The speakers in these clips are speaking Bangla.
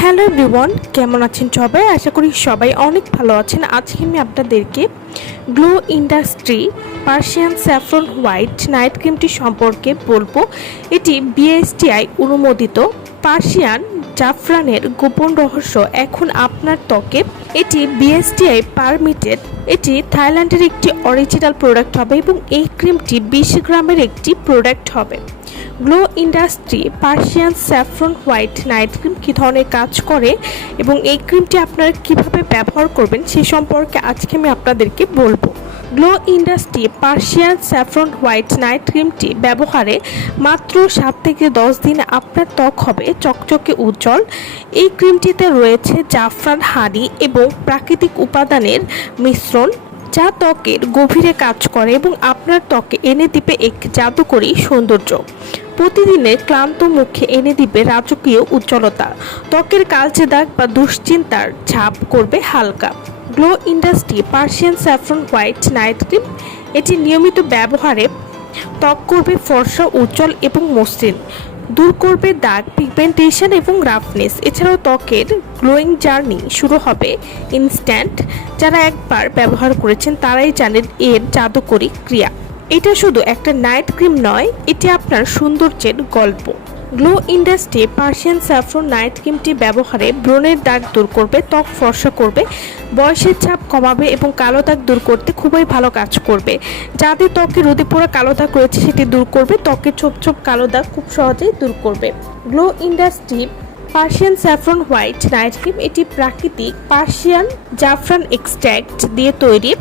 হ্যালো এভরিওয়ান, কেমন আছেন সবাই? আশা করি সবাই অনেক ভালো আছেন। আজকে আমি আপনাদেরকে glow industry Persian saffron white night ক্রিমটি সম্পর্কে বলব। এটি বিএসটিআই অনুমোদিত পার্সিয়ান জাফরানের গোপন রহস্য। এখন আপনার ত্বকে এটি বিএসটিআই পারমিটেড। এটি থাইল্যান্ডের একটি অরিজিনাল প্রোডাক্ট হবে এবং এই ক্রিমটি বিশ গ্রামের একটি প্রোডাক্ট হবে। Glow industry, Persian saffron, white night cream কী ধরনের কাজ করে এবং এই ক্রিমটি আপনারা কীভাবে ব্যবহার করবেন সে সম্পর্কে আজকে আমি আপনাদেরকে বলব। Glow industry, Persian saffron, white night ক্রিমটি ব্যবহারে মাত্র সাত থেকে দশ দিন আপনার ত্বক হবে চকচকে উজ্জ্বল। এই ক্রিমটিতে রয়েছে জাফরান হানি এবং প্রাকৃতিক উপাদানের মিশ্রণ যা ত্বকের গভীরে কাজ করে এবং আপনার ত্বকে এনে দিবে এক জাদুকরী সৌন্দর্য। প্রতিদিনের ক্লান্ত মুখে এনে দিবে রাজকীয় উজ্জ্বলতা। ত্বকের কালচে দাগ বা দুশ্চিন্তার ছাপ করবে হালকা। Glow industry Persian saffron white night cream, এটি নিয়মিত ব্যবহারে ত্বক করবে ফর্সা, উজ্জ্বল এবং মসৃণ। দূর করবে দাগ, পিগমেন্টেশন এবং রাফনেস। এছাড়াও ত্বকের গ্লোয়িং জার্নি শুরু হবে ইনস্ট্যান্ট। যারা একবার ব্যবহার করেছেন, তারাই জানেন এর জাদুকরী ক্রিয়া। এটা শুধু একটা নাইট ক্রিম নয়, এটি আপনার সৌন্দর্যের গল্প। Glow industry Persian saffron night ক্রিমটি ব্যবহারে ব্রণের দাগ দূর করবে, ত্বক ফর্সা করবে, বয়সের চাপ কমাবে এবং কালো দাগ দূর করতে খুবই ভালো কাজ করবে। যাদের ত্বকে রোদে পোড়া কালো দাগ রয়েছে, সেটি দূর করবে, ত্বকের ছোপ ছোপ কালো দাগ খুব সহজেই দূর করবে। Glow industry Persian saffron white night cream এটি প্রাকৃতিক পার্সিয়ান জাফরান এক্সট্র্যাক্ট দিয়ে তৈরি।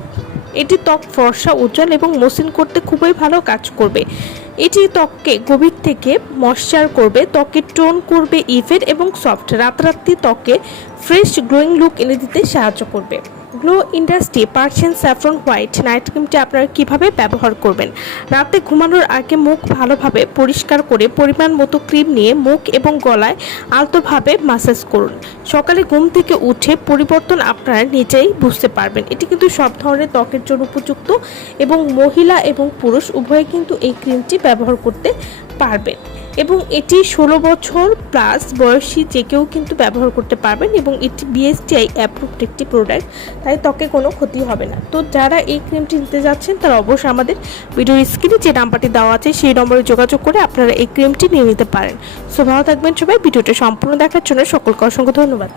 এটি ত্বক ফর্সা, উজ্জ্বল এবং মসৃণ করতে খুবই ভালো কাজ করবে। এটি ত্বককে গভীর থেকে ময়শ্চার করবে ত্বকে টোন করবে ইভেন এবং সফট। রাতারাতি ত্বকে ফ্রেশ গ্লোয়িং লুক এনে দিতে সাহায্য করবে। Glow industry Persian saffron white night ক্রিমটি আপনারা কীভাবে ব্যবহার করবেন? রাতে ঘুমানোর আগে মুখ ভালোভাবে পরিষ্কার করে পরিমাণ মতো ক্রিম নিয়ে মুখ এবং গলায় আলতোভাবে মাসাজ করুন। সকালে ঘুম থেকে উঠে পরিবর্তন আপনারা নিজেই বুঝতে পারবেন। এটি কিন্তু সব ধরনের ত্বকের জন্য উপযুক্ত এবং মহিলা এবং পুরুষ উভয়ে কিন্তু এই ক্রিমটি ব্যবহার করতে পারবেন। এবং এটি ষোলো বছর প্লাস বয়সী যে কেউ কিন্তু ব্যবহার করতে পারবেন এবং এটি বিএসটিআই অ্যাপ্রুভড একটি প্রোডাক্ট তাই ত্বকে কোনো ক্ষতি হবে না। তো যারা এই ক্রিমটি নিতে যাচ্ছেন, তারা অবশ্যই আমাদের ভিডিওর স্ক্রিনে যে নাম্বারটি দেওয়া আছে, সেই নম্বরে যোগাযোগ করে আপনারা এই ক্রিমটি নিয়ে নিতে পারেন। সো ভালো থাকবেন সবাই, ভিডিওটি সম্পূর্ণ দেখার জন্য সকলকে অসংখ্য ধন্যবাদ।